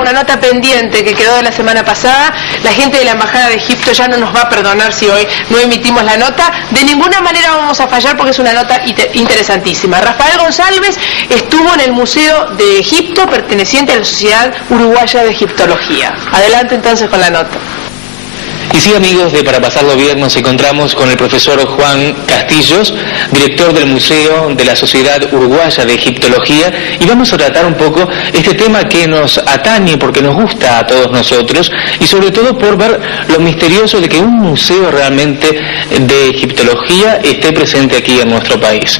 Una nota pendiente que quedó de la semana pasada. La gente de la Embajada de Egipto ya no nos va a perdonar si hoy no emitimos la nota. De ninguna manera vamos a fallar porque es una nota interesantísima. Rafael González estuvo en el Museo de Egipto perteneciente a la Sociedad Uruguaya de Egiptología. Adelante entonces con la nota. Y sí, amigos de Para Pasarlo Bien, nos encontramos con el profesor Juan Castillos, director del Museo de la Sociedad Uruguaya de Egiptología, y vamos a tratar un poco este tema que nos atañe porque nos gusta a todos nosotros, y sobre todo por ver lo misterioso de que un museo realmente de egiptología esté presente aquí en nuestro país.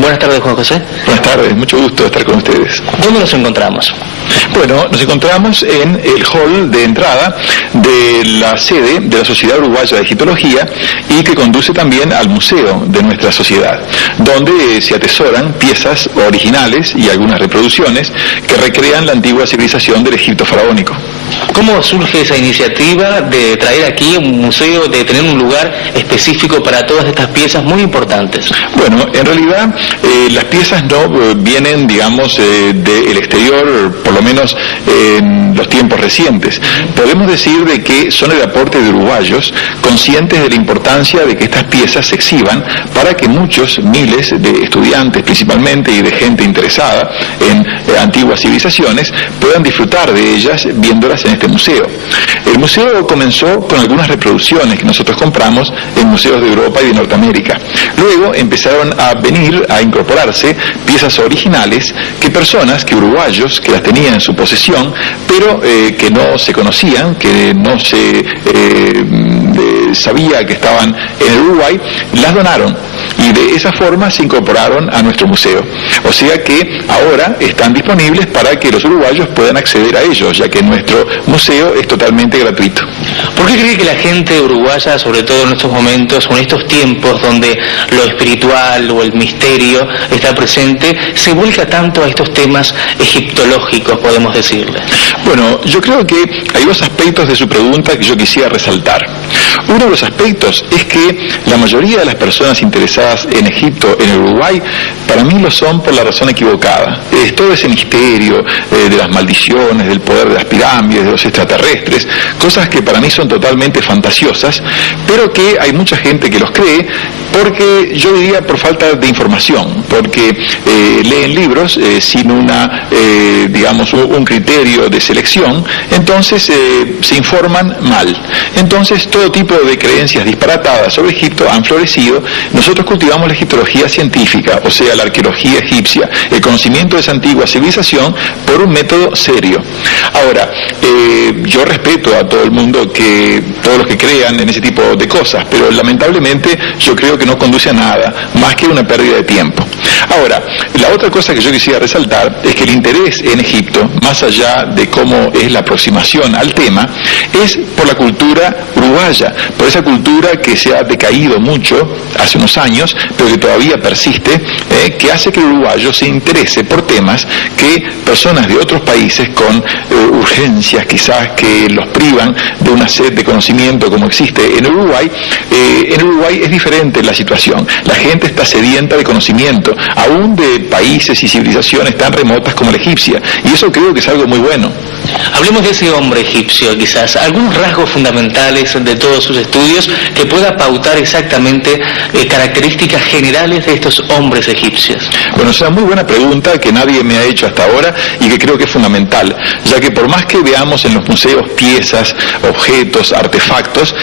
Buenas tardes, Juan José. Buenas tardes, mucho gusto estar con ustedes. ¿Dónde nos encontramos? Bueno, nos encontramos en el hall de entrada de la sede de la Sociedad Uruguaya de Egiptología y que conduce también al museo de nuestra sociedad, donde se atesoran piezas originales y algunas reproducciones que recrean la antigua civilización del Egipto faraónico. ¿Cómo surge esa iniciativa de traer aquí un museo, de tener un lugar específico para todas estas piezas muy importantes? Bueno, en realidad las piezas no vienen, digamos, del exterior, por lo menos en los tiempos recientes. Podemos decir de que son el aporte de uruguayos conscientes de la importancia de que estas piezas se exhiban para que muchos, miles de estudiantes principalmente y de gente interesada en antiguas civilizaciones puedan disfrutar de ellas viéndolas en este museo. El museo comenzó con algunas reproducciones que nosotros compramos en museos de Europa y de Norteamérica. Luego empezaron a venir, a incorporarse piezas originales que personas, que uruguayos, que las tenían en su posesión, pero que no se conocían, que no se sabía que estaban en el Uruguay, las donaron y de esa forma se incorporaron a nuestro museo. O sea que ahora están disponibles para que los uruguayos puedan acceder a ellos, ya que nuestro museo es totalmente gratuito. ¿Por qué cree que la gente uruguaya, sobre todo en estos momentos o en estos tiempos donde lo espiritual o el misterio está presente, se vuelca tanto a estos temas egiptológicos, podemos decirle? Bueno, yo creo que hay dos aspectos de su pregunta que yo quisiera resaltar. Uno de los aspectos es que la mayoría de las personas interesadas en Egipto, en el Uruguay, para mí lo son por la razón equivocada. Todo ese misterio de las maldiciones, del poder de las pirámides, de los extraterrestres, cosas que para mí son totalmente fantasiosas, pero que hay mucha gente que los cree porque yo diría por falta de información, porque leen libros sin digamos, un criterio de selección, entonces se informan mal. Entonces todo tipo de creencias disparatadas sobre Egipto han florecido. Nosotros cultivamos la egiptología científica, o sea, la arqueología egipcia, el conocimiento de esa antigua civilización por un método serio. Ahora, yo respeto a todo el mundo, todos los que crean en ese tipo de cosas, pero lamentablemente yo creo que no conduce a nada, más que una pérdida de tiempo. Ahora, la otra cosa que yo quisiera resaltar es que el interés en Egipto, más allá de cómo es la aproximación al tema, es por la cultura uruguaya, por esa cultura que se ha decaído mucho hace unos años, pero que todavía persiste, que hace que el uruguayo se interese por temas que personas de otros países con urgencias quizás que los privan de una sed de conocimiento como existe en Uruguay es diferente la situación. La gente está sedienta de conocimiento, aún de países y civilizaciones tan remotas como la egipcia, y eso creo que es algo muy bueno. Hablemos de ese hombre egipcio, quizás, algunos rasgos fundamentales de todos sus estudios que pueda pautar exactamente características generales de estos hombres egipcios. Bueno, es una muy buena pregunta que nadie me ha hecho hasta ahora y que creo que es fundamental, ya que por más que veamos en los museos piezas, objetos, artefactos,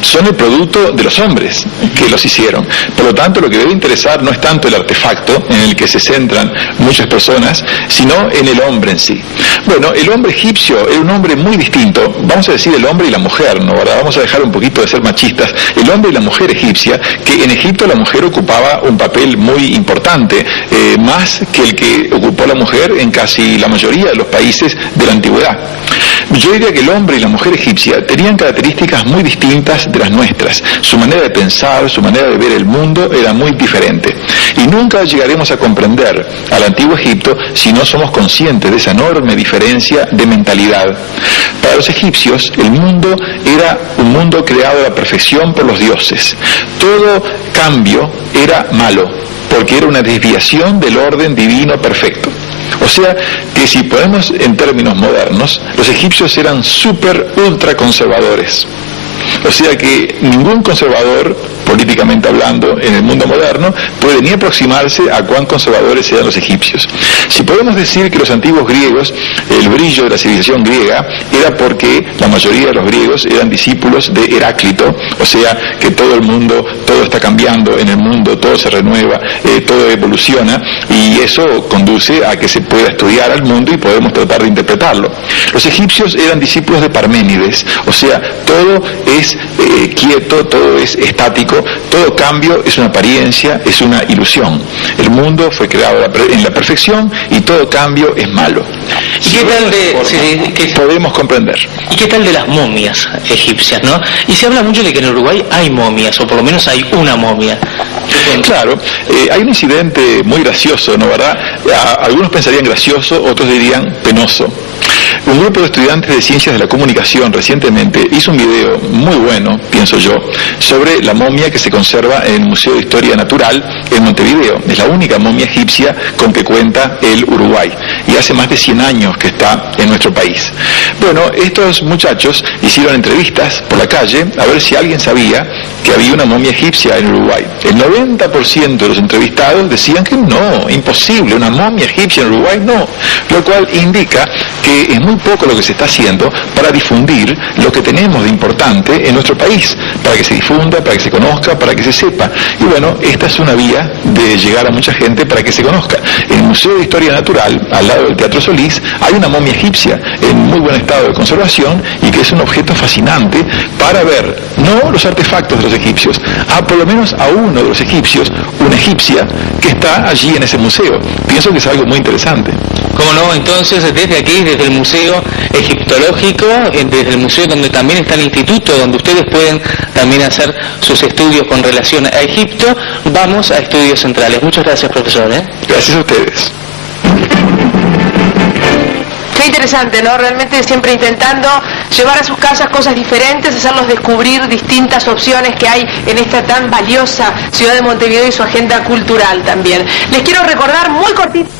son el producto de los hombres que los hicieron. Por lo tanto, lo que debe interesar no es tanto el artefacto en el que se centran muchas personas, sino en el hombre en sí. Bueno, el hombre egipcio era un hombre muy distinto, vamos a decir el hombre y la mujer, ¿no? Ahora vamos a dejar un poquito de ser machistas. El hombre y la mujer egipcia, que en Egipto la mujer ocupaba un papel muy importante, más que el que ocupó la mujer en casi la mayoría de los países de la antigüedad. Yo diría que el hombre y la mujer egipcia tenían características muy distintas de las nuestras. Su manera de pensar, su manera de ver el mundo era muy diferente. Y nunca llegaremos a comprender al antiguo Egipto si no somos conscientes de esa enorme diferencia de mentalidad. Para los egipcios, el mundo era un mundo creado a la perfección por los dioses. Todo cambio era malo, porque era una desviación del orden divino perfecto. O sea, que si ponemos en términos modernos, los egipcios eran súper ultra conservadores. O sea que ningún conservador, políticamente hablando, en el mundo moderno, puede ni aproximarse a cuán conservadores eran los egipcios. Si podemos decir que los antiguos griegos, el brillo de la civilización griega, era porque la mayoría de los griegos eran discípulos de Heráclito, o sea que todo el mundo, todo está cambiando en el mundo, todo se renueva, todo evoluciona, y eso conduce a que se pueda estudiar al mundo y podemos tratar de interpretarlo. Los egipcios eran discípulos de Parménides, o sea, todo es quieto, todo es estático, todo cambio es una apariencia, es una ilusión. El mundo fue creado en la perfección y todo cambio es malo. ¿Y qué tal de podemos comprender? ¿Y qué tal de las momias egipcias, no? Y se habla mucho de que en Uruguay hay momias, o por lo menos hay una momia. Claro, hay un incidente muy gracioso, ¿no, verdad? Algunos pensarían gracioso, otros dirían penoso. Un grupo de estudiantes de Ciencias de la Comunicación recientemente hizo un video muy bueno, pienso yo, sobre la momia que se conserva en el Museo de Historia Natural en Montevideo. Es la única momia egipcia con que cuenta el Uruguay, y hace más de 100 años que está en nuestro país. Bueno, estos muchachos hicieron entrevistas por la calle a ver si alguien sabía que había una momia egipcia en Uruguay. El 90% de los entrevistados decían que no, imposible, una momia egipcia en Uruguay no, lo cual indica que es muy poco lo que se está haciendo para difundir lo que tenemos de importante en nuestro país, para que se difunda, para que se conozca, para que se sepa. Y bueno, esta es una vía de llegar a mucha gente para que se conozca. En el Museo de Historia Natural, al lado del Teatro Solís, hay una momia egipcia en muy buen estado de conservación y que es un objeto fascinante para ver, no los artefactos de los egipcios, por lo menos a uno de los egipcios, una egipcia que está allí en ese museo. Pienso que es algo muy interesante. ¿Cómo no? Entonces, desde aquí, desde el Museo Egiptológico, desde el museo donde también está el instituto, donde ustedes pueden también hacer sus estudios con relación a Egipto, vamos a Estudios Centrales. Muchas gracias, profesor. Gracias a ustedes. Qué interesante, ¿no? Realmente siempre intentando llevar a sus casas cosas diferentes, hacerlos descubrir distintas opciones que hay en esta tan valiosa ciudad de Montevideo y su agenda cultural también. Les quiero recordar muy cortito.